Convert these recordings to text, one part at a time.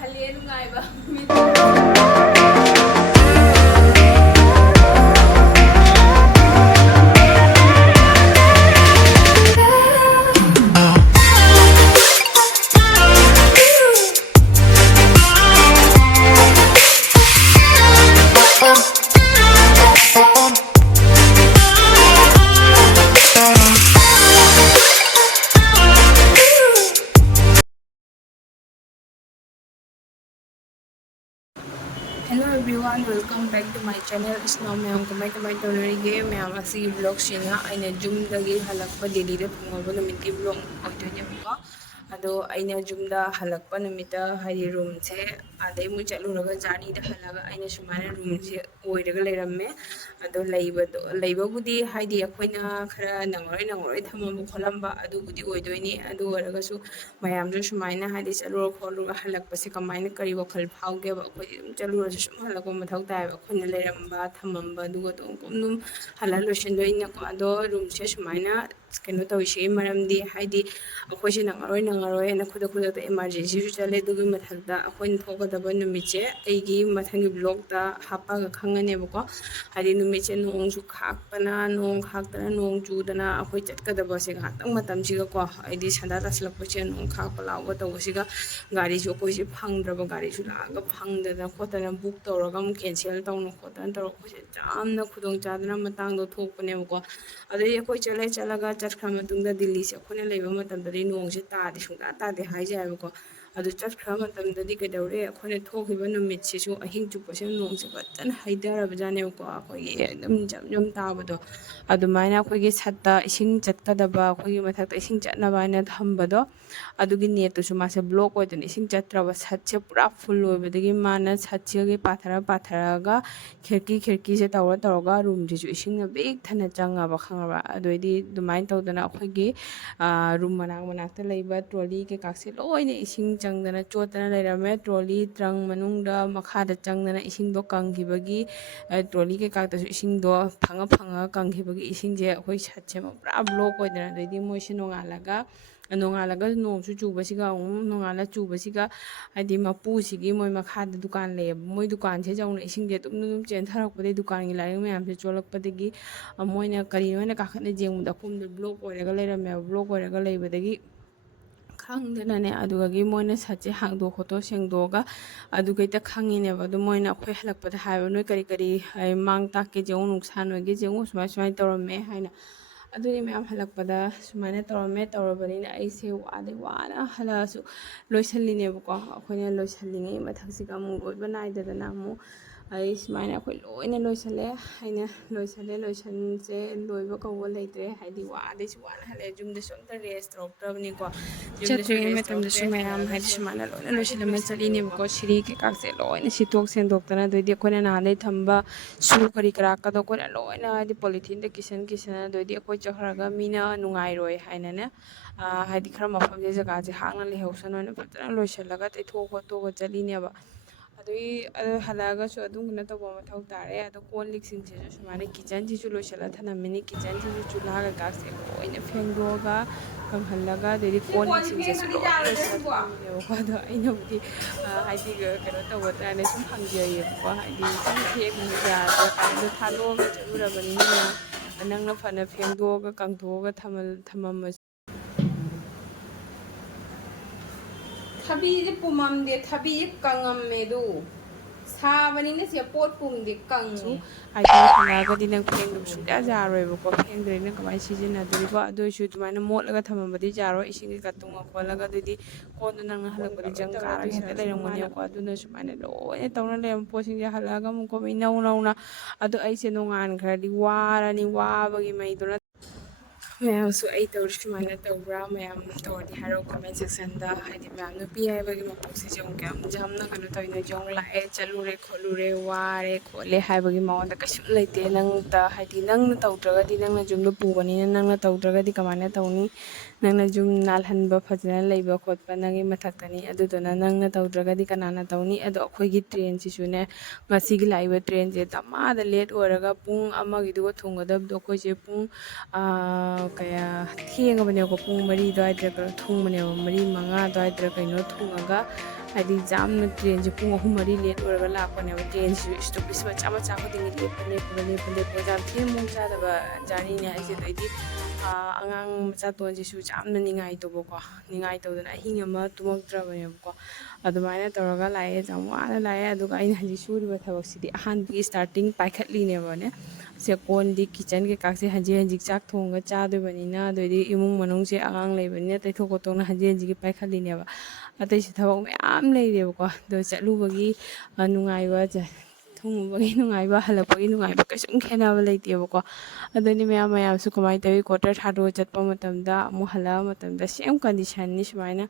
halian nungaiba. Hello everyone, welcome back to my channel. Isno mayam kamay tonrige mayam asi vlog sina aina jum dagi halakpa dili de pungaba numiti vlog oitonya ko. Ado aina jumda halakpa numita hari room se adai mu chaluraga jani da halaga aina sumana room se oiraga leiramme. Ado leiba budi haidi akoina khara nangoroi thamam kholamba adu budi oidoini adu oraga su mayam jo sumaina haidi chalura kholuga halakpa se kamaina kari wakhal phauge ba akoi chalura sum halakpa mathau tai ba akoina leiramba thamamba aduga tum halal loishendoi ko ado room se sumaina keno tawise maramdi haidi akoi se nangoroi na khuda ta emergency su chale dugi mathakda akoi thogadaba numitse aigi mathangi vlog ta hapa ga khangane ba ko haidi numitse nong su khakpana nong khaktana nong chudana akoi chatkadaba se ngatang matam siga ko aidi sanda taslakpa che nong khakpa lawga tawsiga gari su akoi se phangdraba gari su laga phangdana khotana book tawraga mu cancel tawna khotana tawra akoi se jamna khudong chadana matang do thokpane ba ko adai akoi chalaga chakha matungda Delhi se akhona leiba matamdari nong se tade sungta tade haijai ba ko adu chakha matamdadi kedaure akhona thokiba numit se su ahing chupa se nong se batan haidaraba jane ko akoi edam jam tabado adumaina akoi ge satta ising chatkadaba akoi mathakta ising chatnaba na thambado adugi net su ma se block oidani ising chatraba satse pura full oibadagi mana satse ge pathara ga kherki se tawra room ji ising na big thana changa ba khangaba adoidi dumain tawdana akoi ge room manakta leiba trolley ke kakse loine ising changdana chotana leirame trolley trang manungda makhada changdana ising do kanghibagi trolley ke kakta su ising do phanga kanghibagi ising je akoi satse ma pura block oidana adoidi moi se nongalaga nong su chubasiga nongala chubasiga haidi mapusigi moi makhada dukan le moi dukan se jawna ising je tum chen tharakpade dukan gi laring mayam se cholakpadagi moina kari noina kakhane jengmuda kumdu block oiraga leirame block oiraga leibadagi khangdana adugagi moina sache hangdo khoto sengdoga adugaita khangine ba du moina akhoi halakpada haiba noi kari mang takke jeng nuksan oige jeng sumai tawramme haina aduni mayam halakpada sumaina tawrabanina aise wana halasu loisalline ba ko akhoina loisallinge mathaksiga amu loiba naidadana amu ai sumaina akhoi loina loisale haina loisanse loiba kawwa leitre haidi wadai su wana hale jumda somta rest tawrabni ko chatri matamda sumayam haidi sumaina loina loisalama chaline ba ko siri ke kakse loina sitok sendoktana doidi akhona nalai thamba su kari kara ka do kona loina haidi polythene da kisan doidi akhoi chakhraga mina nungairoi hainana haidi khara mafam je jaga je hangna lehausan oina patana loisalaga taithok khotoga chaline ba adui halaga su adum guna tawba mathau tare ado konlik sing se sumane kitchen ji su loisala thana mini kitchen ji su chulaga kakse loina fengdoga kanghallaga deri konlik sing se su loisala ko do aina budi haidi kero tawba tane sum hangjaye ko haidi sum thek mu ya da kan thaloga churabani na nangna fana fengdoga kangdoga thamam Thabi pumam de thabi kangam medu sabani ne sia pot pum de kangsu ai hanaga di nang pheng dum suda jaroi ba ko pheng dre ne kamai sijin na dri ba adu su tumana mot laga thamam badi jaro ising ka tunga kholaga dudi kon nang halak badi jang kara he ta leirang mone ko adu na sumana loine tawna lem posing ja halaga mu ko mi nau na adu ai se nongan khadi warani wabagi mai dona mayam su ai tawri sumana tawra mayam tawdi haro comment section da haidi mayam nupi haibagi mapokse jong kam jamna kanu tawina jong lae chalure kholure ware khole haibagi maonda kasum leite nang ta haidi nang tawdraga di nang na jumlo pubani nang na tawdraga di kamana tawni ꯅꯪꯅ ꯌꯨꯝ ꯅꯥꯜꯍꯟꯕ ꯐꯖꯅ ꯂꯩꯕ ꯈꯣꯠꯄ ꯅꯪꯒꯤ ꯃꯊꯛꯇꯅꯤ ꯑꯗꯨꯗꯨꯅ ꯅꯪꯅ ꯇꯧꯗ꯭ꯔꯒꯗꯤ ꯀꯅꯥꯅ ꯇꯧꯅꯤ ꯑꯗꯣ ꯑꯩꯈꯣꯏꯒꯤ ꯇ꯭ꯔꯦꯟꯁꯤꯁꯨꯅꯦ ꯉꯁꯤꯒꯤ ꯂꯥꯛꯏꯕ ꯇ꯭ꯔꯦꯟꯁꯦ ꯗꯃꯥꯗ ꯂꯦꯠ ꯑꯣꯏꯔꯒ ꯄꯨꯡ ꯑꯃꯒꯤꯗꯨꯒ ꯊꯨꯡꯒꯗꯕꯗꯣ ꯑꯩꯈꯣꯏꯁꯦ ꯄꯨꯡ ꯀꯌꯥ ꯊꯦꯡꯉꯕꯅꯦꯕꯀꯣ ꯄꯨꯡ 4 ꯑꯗꯨꯋꯥꯏꯗ ꯊꯨꯡꯕꯅꯦꯕ 4-5 ꯑꯗꯨꯋꯥꯏꯗ ꯀꯩꯅꯣ ꯊꯨꯡꯉꯒ ꯍꯥꯏꯗꯤ ꯖꯥꯝꯅ ꯇ꯭ꯔꯦꯟꯁꯦ ꯄꯨꯡ 3-4 ꯂꯦꯠ ꯑꯣꯏꯔꯒ ꯂꯥꯛꯄꯅꯦꯕ ꯇ꯭ꯔꯦꯟꯁꯤꯁꯨ ꯏꯁꯇꯣꯄꯦꯖ ꯃꯆꯥ ꯈꯨꯗꯤꯡꯒꯤ ꯂꯦꯞꯄꯒ ꯌꯥꯝ ꯊꯤꯅ ꯃꯑꯣꯡ ꯆꯥꯗꯕ ꯖꯥꯔꯅꯤꯅꯦ ꯍꯥꯏꯁꯦ ꯑꯗꯩꯗꯤ ꯑꯉꯥꯡ ꯃꯆꯥꯇꯣꯟꯁꯤꯁꯨ ꯌꯥꯝꯅ ꯅꯤꯡꯉꯥꯏ ꯇꯧꯗꯅ ꯑꯍꯤꯡ ꯑꯃ ꯇꯨꯝꯃꯛꯇ꯭ꯔꯕꯅꯦꯕꯀꯣ ꯑꯗꯨꯃꯥꯏꯅ ꯇꯧꯔꯒ ꯂꯥꯛꯑꯦ ꯌꯥꯝ ꯋꯥꯅ ꯂꯥꯛꯑꯦ ꯑꯗꯨꯒ ꯑꯩꯅ ꯍꯧꯖꯤꯛ ꯁꯨꯔꯤꯕ ꯊꯕꯛꯁꯤꯗꯤ ꯑꯍꯥꯟꯕꯒꯤ ꯁ꯭ꯇꯥꯔꯇꯤꯡ ꯄꯥꯏꯈꯠꯂꯤꯅꯦꯕꯅꯦ ꯁꯦ ꯀꯣꯟꯗꯤ ꯀꯤꯆꯟ ꯀꯩꯀꯥꯁꯦ ꯍꯟꯖꯤꯛ ꯆꯥꯛ ꯊꯣꯡꯉꯒ ꯆꯥꯗꯣꯏꯕꯅꯤꯅ ꯑꯗꯩꯗꯤ ꯏꯃꯨꯡ ꯃꯅꯨꯡꯁꯦ ꯑꯉꯥꯡ ꯂꯩꯕꯅꯤꯅ ꯇꯩꯊꯣꯛ ꯈꯣꯠꯇꯣꯛꯅ ꯍꯟꯖꯤꯛꯀꯤ ꯄꯥꯏꯈꯠꯂꯤꯅꯦꯕ ꯑꯇꯩꯁꯨ ꯊꯕꯛ ꯃꯌꯥꯝ ꯂꯩꯔꯦꯕꯀꯣ ꯑꯗꯣ ꯆꯠꯂꯨꯕꯒꯤ ꯅꯨꯡꯉꯥꯏꯕ ꯊꯨꯡꯉꯨꯕꯒꯤ ꯅꯨꯡꯉꯥꯏꯕ ꯍꯜꯂꯛꯄꯒꯤ ꯅꯨꯡꯉꯥꯏꯕ ꯀꯩꯁꯨꯝ ꯈꯦꯠꯅꯕ ꯂꯩꯇꯦꯕꯀꯣ ꯑꯗꯨꯅꯤ ꯃꯌꯥꯝꯁꯨ ꯀꯃꯥꯏꯅ ꯇꯧꯋꯤ ꯀ꯭ꯋꯥꯇꯔ ꯊꯥꯗꯣꯛꯑ ꯆꯠꯄ ꯃꯇꯝꯗ ꯑꯃꯨꯛ ꯍꯜꯂꯛꯑ ꯃꯇꯝꯗ ꯁꯦꯝ ꯀꯟꯗꯤꯁꯟꯅꯤ ꯁꯨꯃꯥꯏꯅ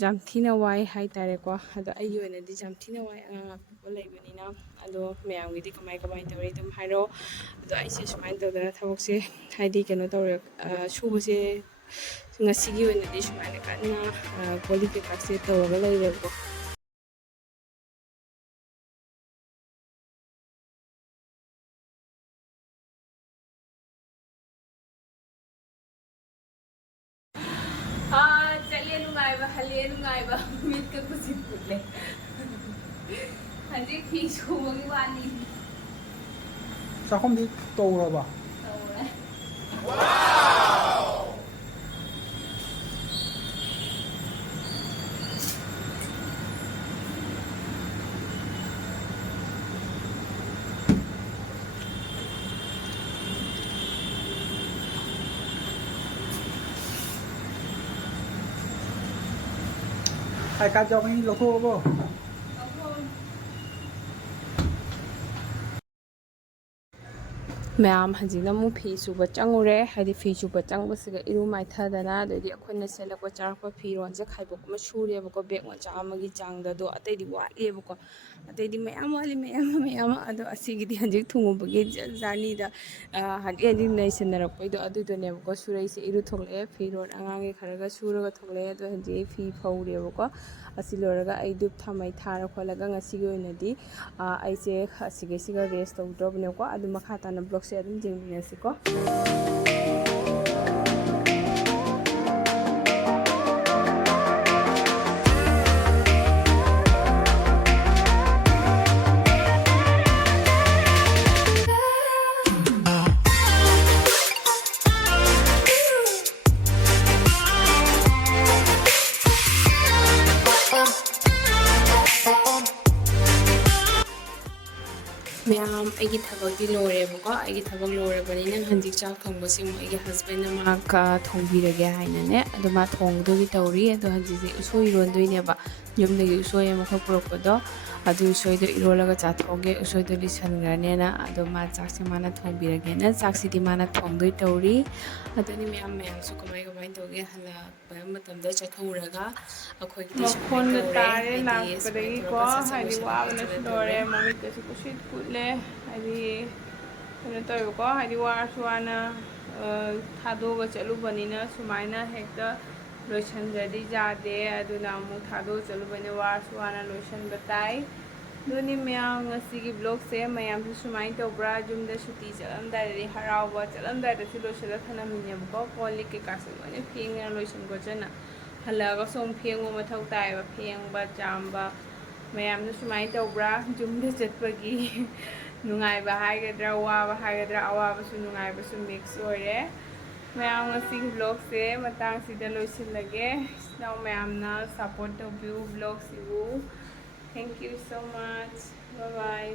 ꯌꯥꯝ ꯊꯤꯅ ꯋꯥꯏ ꯍꯥꯏꯇꯥꯔꯦꯀꯣ ꯑꯗꯣ ꯑꯩꯒꯤ ꯑꯣꯏꯅꯗꯤ ꯌꯥꯝ ꯊꯤꯅ ꯋꯥꯏ ꯑꯉꯥꯡ ꯑꯄꯤꯛꯄ ꯂꯩꯕꯅꯤꯅ ꯑꯗꯣ ꯃꯌꯥꯝꯒꯤꯗꯤ ꯀꯃꯥꯏ ꯇꯧꯔꯤ ꯑꯗꯨꯝ ꯍꯥꯏꯔꯛꯑꯣ ꯑꯗꯣ ꯑꯩꯁꯦ ꯁꯨꯃꯥꯏꯅ ꯇꯧꯗꯅ ꯊꯕꯛꯁꯦ ꯍꯥꯏꯗꯤ ꯀꯩꯅꯣ ꯇꯧꯔꯦ ꯁꯨꯕꯁꯦ ꯉꯁꯤꯒꯤ ꯑꯣꯏꯅꯗꯤ ꯁꯨꯃꯥꯏꯅ ꯀꯟꯅ ꯀꯣꯜꯂꯤꯛ ꯀꯩꯀꯥꯁꯦ ꯇꯧꯔꯒ ꯂꯩꯔꯦꯕꯀꯣ ꯆꯠꯂꯦ ꯅꯨꯡꯉꯥꯏꯕ ꯍꯜꯂꯦ ꯅꯨꯡꯉꯥꯏꯕ ꯃꯤꯠꯀ ꯀꯨꯁꯤꯠ ꯀꯨꯠꯂꯦ ꯍꯧꯖꯤꯛ ꯐꯤ ꯁꯨꯕꯒꯤ ꯋꯥꯅꯤ ꯆꯥꯛꯈꯨꯝꯗꯤ ꯇꯧꯔꯕ ꯇꯧꯔꯦ ꯀꯥꯏ ꯆꯥꯎꯒꯅꯤ ꯂꯧꯊꯣꯛꯑꯕꯣ ꯃꯌꯥꯝ ꯍꯧꯖꯤꯛꯅ ꯑꯃꯨꯛ ꯐꯤ ꯁꯨꯕ ꯆꯪꯉꯨꯔꯦ ꯍꯥꯏꯗꯤ ꯐꯤ ꯁꯨꯕ ꯆꯪꯕꯁꯤꯒ ꯏꯔꯨ ꯃꯥꯏꯊꯗꯅ ꯑꯗꯩꯗꯤ ꯑꯩꯈꯣꯏꯅ ꯁꯦꯠꯂꯛꯄ ꯆꯥꯔꯛꯄ ꯐꯤꯔꯣꯜꯁꯦ ꯈꯥꯏꯗꯣꯛ ꯑꯃ ꯁꯨꯔꯦꯕꯀꯣ ꯕꯦꯛ ꯃꯆꯥ ꯑꯃꯒꯤ ꯆꯥꯡꯗꯗꯣ ꯑꯇꯩꯗꯤ ꯋꯥꯠꯂꯦꯕꯀꯣ ꯑꯇꯩꯗꯤ ꯃꯌꯥꯝ ꯋꯥꯠꯂꯤ ꯃꯌꯥꯝ ꯑꯗꯣ ꯑꯁꯤꯒꯤꯗꯤ ꯍꯧꯖꯤꯛ ꯊꯨꯡꯉꯨꯕꯒꯤ ꯖꯔꯅꯤꯗ ꯍꯟꯖꯤꯟ ꯅꯩꯁꯟꯅꯔꯛꯄꯩꯗꯣ ꯑꯗꯨꯗꯨꯅꯦꯕꯀꯣ ꯁꯨꯔꯩꯁꯦ ꯏꯔꯨ ꯊꯣꯛꯂꯛꯑꯦ ꯐꯤꯔꯣꯜ ꯑꯉꯥꯡꯒꯤ ꯈꯔꯒ ꯁꯨꯔꯒ ꯊꯣꯛꯂꯛꯑꯦ ꯑꯗꯣ ꯍꯧꯖꯤꯛ ꯑꯩ ꯐꯤ ꯐꯧꯔꯦꯕꯀꯣ ꯑꯁꯤ ꯂꯣꯏꯔꯒ ꯑꯩ ꯙꯨꯞ ꯊꯥꯎꯃꯩ ꯊꯥꯔ ꯈꯣꯠꯂꯒ ꯉꯁꯤꯒꯤ ꯑꯣꯏꯅꯗꯤ ꯑꯩꯁꯦ ꯑꯁꯤꯒꯩꯁꯤꯒ ꯔꯦꯁ ꯇꯧꯗ꯭ꯔꯕꯅꯦꯀꯣ ꯑꯗꯨ ꯃꯈꯥ ꯇꯥꯅ ꯕ꯭ꯂꯣꯛꯁꯦ ꯑꯗꯨꯝ ꯌꯦꯡꯃꯤꯟꯅꯁꯤꯀꯣ ꯃꯌꯥꯝ ꯑꯩꯒꯤ ꯊꯕꯛꯇꯤ ꯂꯣꯏꯔꯦꯕꯀꯣ ꯑꯩꯒꯤ ꯊꯕꯛ ꯂꯣꯏꯔꯕꯅꯤꯅ ꯍꯧꯖꯤꯛ ꯆꯥꯛ ꯊꯣꯡꯕꯁꯤ ꯑꯃꯨꯛ ꯑꯩꯒꯤ ꯍꯁꯕꯦꯟꯅ ꯃꯥ ꯊꯣꯡꯕꯤꯔꯒꯦ ꯍꯥꯏꯅꯅꯦ ꯑꯗꯣ ꯃꯥ ꯊꯣꯡꯕꯗꯨꯒꯤ ꯇꯧꯔꯤ ꯑꯗꯣ ꯍꯧꯖꯤꯛꯁꯦ ꯎꯁꯣꯏ ꯏꯔꯣꯟꯗꯣꯏꯅꯦꯕ ꯌꯨꯝꯗꯒꯤ ꯎꯁꯣꯏ ꯑꯃꯈꯛ ꯄꯨꯔꯛꯄꯗꯣ ꯑꯗꯨ ꯎꯁꯣꯏꯗꯣ ꯏꯔꯣꯜꯂꯒ ꯆꯥꯊꯣꯛꯑꯒꯦ ꯎꯁꯣꯏꯗꯣ ꯂꯤꯁꯟꯈ꯭ꯔꯅꯦꯅ ꯑꯗꯣ ꯃꯥ ꯆꯥꯛꯁꯦ ꯃꯥꯅ ꯊꯣꯡꯕꯤꯔꯒꯦꯅ ꯆꯥꯛꯁꯤꯗꯤ ꯃꯥꯅ ꯊꯣꯡꯗꯣꯏ ꯇꯧꯔꯤ ꯑꯗꯨꯅꯤꯃꯌꯥꯝꯁꯨ ꯀꯃꯥꯏ ꯇꯧꯒꯦ ꯍꯜꯂꯛꯄ ꯃꯇꯝꯗ ꯆꯠꯊꯣꯛꯎꯔꯒ ꯑꯩꯈꯣꯏꯒꯤꯗꯤ ꯁꯨꯃꯥꯏꯅ ꯇꯧꯔꯦ ꯍꯥꯏꯗꯤ ꯁꯨꯃꯥꯏꯅ ꯇꯧꯔꯒ ꯆꯠꯆꯠ ꯂꯣꯏꯁꯤꯜꯂꯒ ꯇꯧꯔꯦ ꯃꯃꯤꯠꯀꯁꯨ ꯀꯨꯁꯤꯠ ꯀꯨꯠꯂꯦ ꯍꯥꯏꯗꯤ ꯀꯩꯅꯣ ꯇꯧꯋꯦꯕꯀꯣ ꯍꯥꯏꯗꯤ ꯋꯥꯔꯁꯨ ꯋꯥꯅ ꯊꯥꯗꯣꯛꯑꯒ ꯆꯠꯂꯨꯕꯅꯤꯅ ꯁꯨꯃꯥꯏꯅ ꯍꯦꯛꯇ ꯂꯣꯏꯁꯤꯟꯗ꯭ꯔꯗꯤ ꯌꯥꯗꯦ ꯑꯗꯨꯅ ꯑꯃꯨꯛ ꯊꯥꯗꯣꯛꯑ ꯆꯠꯂꯨꯕꯅꯤꯅ ꯋꯥꯔꯁꯨ ꯋꯥꯅ ꯂꯣꯏꯁꯤꯟꯕ ꯇꯥꯏ ꯑꯗꯨꯅꯤ ꯃꯌꯥꯝ ꯉꯁꯤꯒꯤ ꯕ꯭ꯂꯣꯛꯁꯦ ꯃꯌꯥꯝꯁꯨ ꯁꯨꯃꯥꯏꯅ ꯇꯧꯕ꯭ꯔꯥ ꯌꯨꯝꯗ ꯁꯨꯇꯤ ꯆꯠꯂꯝꯗꯥꯏꯗꯗꯤ ꯍꯔꯥꯎꯕ ꯆꯠꯂꯝꯗꯥꯏꯗꯁꯨ ꯂꯣꯏꯁꯤꯜꯂ ꯊꯅꯝꯃꯤꯅꯦꯕꯀꯣ ꯀꯣꯜ ꯂꯤꯛ ꯀꯩꯀꯥꯁꯦ ꯂꯣꯏꯅ ꯐꯦꯡꯉꯦ ꯂꯣꯏꯁꯤꯟ ꯈꯣꯠꯆꯟꯅ ꯍꯜꯂꯛꯑꯒꯁꯨ ꯑꯃꯨꯛ ꯐꯦꯡꯕ ꯃꯊꯧ ꯇꯥꯏꯌꯦꯕ ꯐꯦꯡꯕ ꯆꯥꯝꯕ ꯃꯌꯥꯝꯁꯨ ꯁꯨꯃꯥꯏꯅ ꯇꯧꯕ꯭ꯔꯥ ꯌꯨꯝꯗ ꯆꯠꯄꯒꯤ ꯅꯨꯡꯉꯥꯏꯕ ꯍꯥꯏꯒꯗ꯭ꯔꯥ ꯋꯥꯕ ꯍꯥꯏꯒꯗ꯭ꯔꯥ ꯑꯋꯥꯕꯁꯨ ꯅꯨꯡꯉꯥꯏꯕꯁꯨ ꯃꯤꯛꯁ ꯑꯣꯏꯔꯦ ꯃꯌꯥꯝ ꯉꯁꯤꯒꯤ ꯕ꯭ꯂꯣꯛꯁꯦ ꯃꯇꯥꯡꯁꯤꯗ ꯂꯣꯏꯁꯤꯜꯂꯒꯦ ꯏꯅꯥꯎ ꯃꯌꯥꯝꯅ ꯁꯞꯄꯣꯔꯠ ꯇꯧꯕꯤꯌꯨ ꯕ꯭ꯂꯣꯛꯁꯤꯕꯨ thank you show ꯃꯆ by by